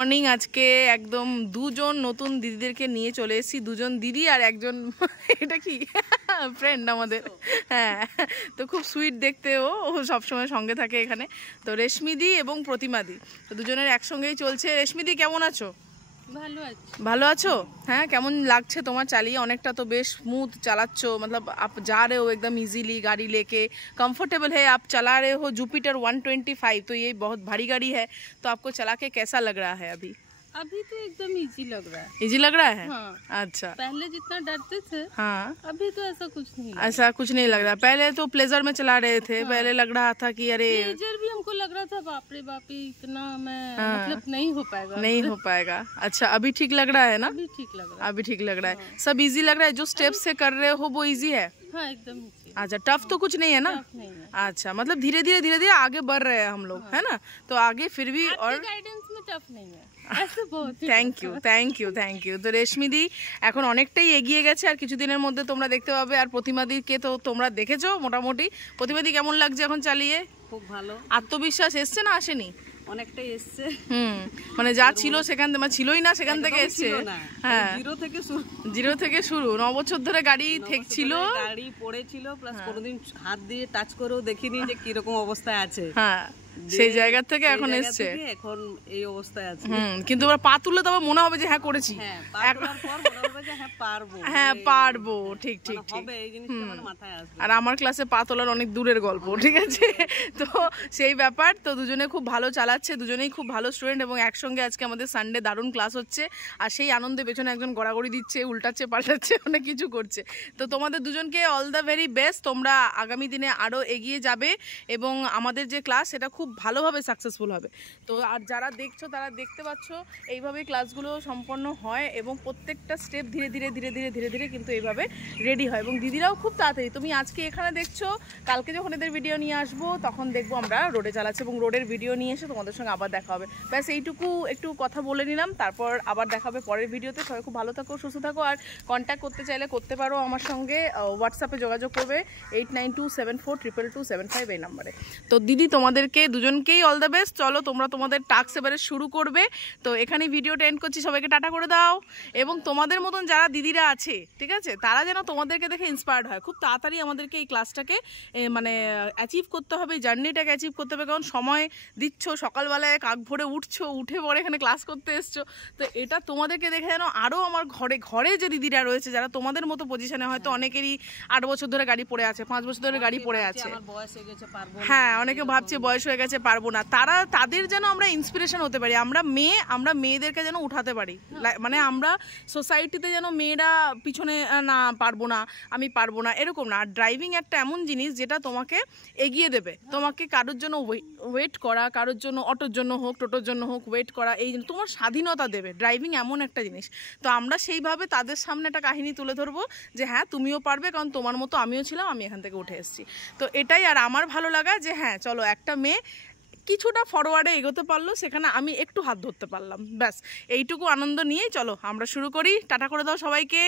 Morning. আজকে একদম দুজন নতুন দিদিদেরকে নিয়ে চলে এসেছি, দুজন দিদি আর একজন এটা কি ফ্রেন্ড আমাদের। হ্যাঁ, তো খুব সুইট দেখতে, ও সবসময় সঙ্গে থাকে এখানে। তো রেশমিদি এবং প্রতিমাদি, তো দুজনের একসঙ্গেই চলছে। রেশমিদি কেমন আছো? ভালো আছো? হ্যাঁ, কেমন লাগছে তোমার চালিয়ে? অনেকটা তো বেশ स्मूथ चलाচ্ছ, मतलब आप जा रहे हो एकदम इजीली गाड़ी लेके, कंफर्टेबल है। आप चला रहे हो जुपिटर 125, तो ये बहुत भारी गाड़ी है, तो आपको चला के कैसा लग रहा है? अभी तो एकदम इजी लग रहा है। इजी लग रहा है? हाँ। अच्छा, पहले जितना डरते थे, हाँ, अभी तो ऐसा कुछ नहीं लग ऐसा कुछ नहीं लग रहा। पहले तो प्लेजर में चला रहे थे। हाँ। पहले लग रहा था कि अरे प्लेजर भी हमको लग रहा था बाप रे बाप, इतना मैं मतलब नहीं हो पाएगा, नहीं हो पाएगा। अच्छा, अभी ठीक लग रहा है ना? अभी ठीक लग रहा है, अभी ठीक लग रहा है। सब इजी लग रहा है? जो स्टेप से कर रहे हो वो इजी है? हाँ, एकदम इजी। अच्छा, टफ तो कुछ नहीं है ना? नहीं है। अच्छा, मतलब धीरे धीरे आगे बढ़ रहे हैं हम लोग। हाँ। है ना? तो आगे फिर भी और गाइडेंस में टफ नहीं है, ऐसे बहुत। Thank you. তো রেশমিদি এখন অনেকটাই এগিয়ে গেছে, আর কিছুদিনের মধ্যে তোমরা দেখতে পাবে। আর প্রতিমাদিকে তো তোমরা দেখেছো মোটামুটি। প্রতিমাদি কেমন লাগছে এখন চালিয়ে? খুব ভালো। আত্মবিশ্বাস এসছে না আসেনি? অনেকটাই এসছে। মানে যা ছিল সেখান থেকে, মানে ছিলই না সেখান থেকে এসছে। হ্যাঁ, জিরো থেকে শুরু। 9 বছর ধরে গাড়ি ছিল, গাড়ি পড়েছিল, প্লাস কোনোদিন হাত দিয়ে টাচ করেও দেখিনি যে কিরকম অবস্থায় আছে। হ্যাঁ, সেই জায়গা থেকে এখন এসছে, এখন এই অবস্থায় আছে। কিন্তু ওরা পা তুললে তবে মনে হবে যে হ্যাঁ করেছি, হ্যাঁ পারবো। ঠিক। আর আমার ক্লাসে পা তোলার অনেক দূরের গল্প, ঠিক আছে? তো সেই ব্যাপার। তো দুজনে খুব ভালো চালাচ্ছে, দুজনেই খুব ভালো স্টুডেন্ট, এবং একসঙ্গে আজকে আমাদের সানডে দারুণ ক্লাস হচ্ছে। আর সেই আনন্দে পেছনে একজন গড়াগড়ি দিচ্ছে, উল্টাচ্ছে পাল্টাচ্ছে, অনেক কিছু করছে। তো তোমাদের দুজনকে অল দ্য ভেরি বেস্ট। তোমরা আগামী দিনে আরও এগিয়ে যাবে, এবং আমাদের যে ক্লাস সেটা খুব ভালোভাবে সাকসেসফুল হবে। তো আর যারা দেখছো তারা দেখতে পাচ্ছ এইভাবেই ক্লাসগুলো সম্পন্ন হয়, এবং প্রত্যেকটা স্টেপ ধীরে ধীরে কিন্তু এইভাবে রেডি হয়, এবং দিদিরাও খুব তাড়াতাড়ি। তুমি আজকে এখানে দেখছো, কালকে যখন এদের ভিডিও নিয়ে আসবো তখন দেখবো আমরা রোডে চালাচ্ছি, এবং রোডের ভিডিও নিয়ে এসে তোমাদের সঙ্গে আবার দেখা হবে। ব্যাস এইটুকু একটু কথা বলে নিলাম, তারপর আবার দেখা হবে পরের ভিডিওতে। সবাই খুব ভালো থাকো, সুস্থ থাকো, আর কন্ট্যাক্ট করতে চাইলে করতে পারো আমার সঙ্গে। হোয়াটসঅ্যাপে যোগাযোগ করবে 8927422775 এই নাম্বারে। তো দিদি তোমাদেরকে দুজনকেই অল দ্য বেস্ট। চলো তোমরা তোমাদের টাস্ক এবারে শুরু করবে। তো এখানে ভিডিওটা এন্ড করছি, সবাইকে টাটা করে দাও। এবং তোমাদের মতন যারা দিদিরা আছে, ঠিক আছে, তারা যেন তোমাদেরকে দেখে ইন্সপায়ার্ড হয়। খুব তাড়াতাড়ি আমাদেরকে এই ক্লাসটাকে মানে অ্যাচিভ করতে হবে, জার্নিটাকে অ্যাচিভ করতে হবে। কারণ সময় দিচ্ছ, সকালবেলায় কাক ভরে উঠছো, উঠে পরে এখানে ক্লাস করতে এসছো। তো এটা তোমাদেরকে দেখে যেন আরও আমার ঘরে যে দিদিরা রয়েছে, যারা তোমাদের মতো পজিশনে, হয়তো অনেকেরই 8 বছর ধরে গাড়ি পড়ে আছে, 5 বছর ধরে গাড়ি পড়ে আছে, হ্যাঁ, অনেকে ভাবছে বয়স হয়ে গেছে পারবো না, তাদের যেন আমরা ইন্সপিরেশন হতে পারি। আমরা মেয়েদেরকে যেন উঠাতে পারি, মানে আমরা সোসাইটিতে যেন মেয়েরা পিছনে না পারবো না, আমি পারবো না, এরকম না। আর ড্রাইভিং একটা এমন জিনিস যেটা তোমাকে এগিয়ে দেবে। তোমাকে কারোর জন্য ওয়েট করা, কারোর জন্য অটোর জন্য হোক, টোটোর জন্য হোক ওয়েট করা, এই তোমার স্বাধীনতা দেবে। ড্রাইভিং এমন একটা জিনিস। তো আমরা সেইভাবে তাদের সামনে একটা কাহিনী তুলে ধরবো যে হ্যাঁ তুমিও পারবে, কারণ তোমার মতো আমিও ছিলাম, আমি এখান থেকে উঠে এসেছি। তো এটাই আর আমার ভালো লাগা, যে হ্যাঁ চলো একটা মেয়ে কিছুটা ফরওয়ার্ডে এগোতে পারলো, সেখানে আমি একটু হাত ধরতে পারলাম, ব্যাস এইটুকু আনন্দ নিয়েই চলো আমরা শুরু করি। টাটা করে দাও সবাইকে।